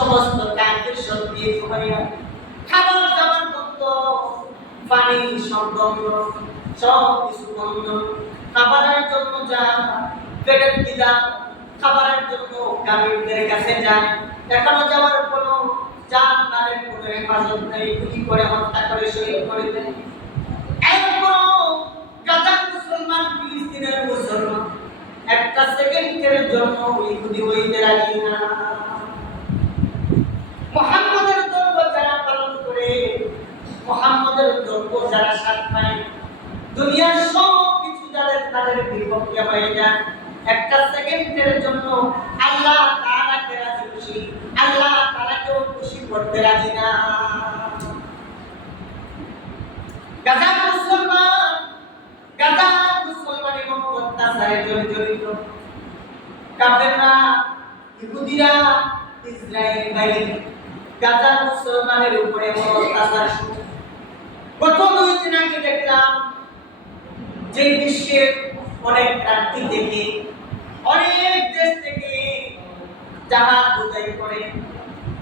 সমস্ত কাজের সঙ্গে ঘুমাইয়া খাবার দাবার বন্ধ পানি সব বন্ধ সব কিছু বন্ধ। খাবারের জন্য যা পেটের দিদা খাবারের জন্য কাবিনদের কাছে যায়। এখনও যাওয়ার কোনো যান নারের কোনো হেফাজত নেই গুলি করে হত্যা করে শহীদ করে দেয়। মুসলমান ফিলিস্তিনের মুসলমান। একটা সেকেন্ডের জন্য ইহুদি হইতে রাজি না মোহাম্মদের ধর্ম যারা পালন করে মোহাম্মদের ধর্ম যারা সাথ পায় দুনিয়ার সব কিছু যাদের তাদের বিপক্ষে হয়ে যায়। একটা সেকেন্ডের জন্য আল্লাহ তাআলাকে রাজি খুশি, আল্লাহ তাআলাকেও খুশি করতে রাজি না। গাজার মুসলমান গাজার মুসলমান এবং অত্যাচারে জড়িত কাফেররা, ইহুদিরা, ইসরায়েল বাহিনী গাজার মুসলমানের উপরে অত্যাচার শুরু গত দুই আগে দেখলাম যে বিশ্বের অনেক প্রান্তি থেকে, অনেক দেশ থেকে জাহাজ বোঝাই করে,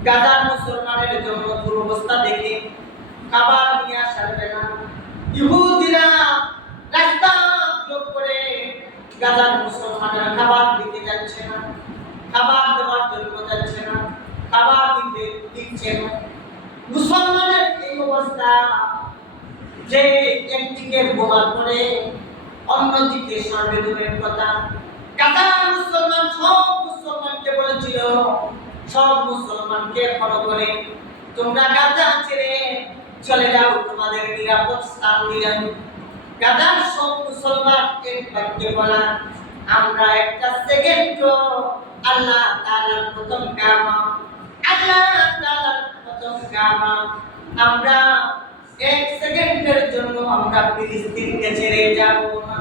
গাজার মুসলমানের জন্য দুরবস্থা দেখে, খাবার নিয়ে আসার বেলা ইহুদিরা রাস্তা ব্লক করে গাজার মুসলমানেরা খাবার দিতে যাচ্ছে না, খাবার দেওয়ার জন্য যাচ্ছে না, খাবার দিতে দিচ্ছে না। মুসলমানের এই অবস্থা যে একদিকে বোমা করে অন্যদিকে সর্বে দূরের কথা। গাজার মুসলমান, সব মুসলমানকে বলেছিল, সব মুসলমানকে ফলো করে। তোমরা গাজা ছেড়ে চলে যাও, তোমাদের নিরাপদ স্থান নিরাপদ গাজার সব মুসলমান এক বলা, আমরা একটা সেকেন্ড আল্লাহ তাআলার প্রথম কামা আল্লাহ তাআলার প্রথম কামা আমরা আমরা ফিলিস্তিনকে ছেড়ে যাব না।